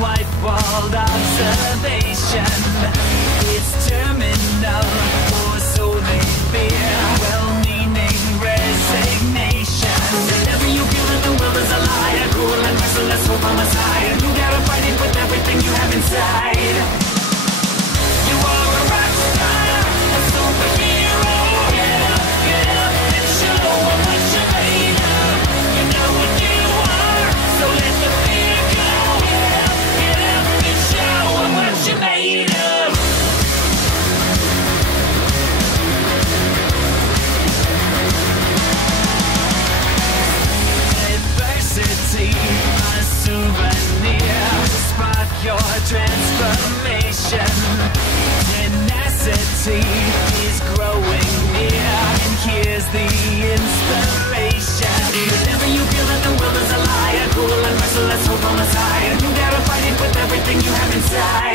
white-walled observation. It's terminal, or so they fear. Well-meaning resignation. Whenever you feel that the world is a liar, cruel and merciless, hope on the side, you gotta fight it with everything you have inside. You are a rock star, a superhero. Get up and show 'em what you're made of. You know what you are, so let the fear go. Get up and show 'em what you're made of. Adversity, a souvenir to spark your transformation. Tenacity is growing near, and here's the inspiration. Whenever you feel that the world is a liar, cruel and merciless, hope on the side, you gotta fight it with everything you have inside.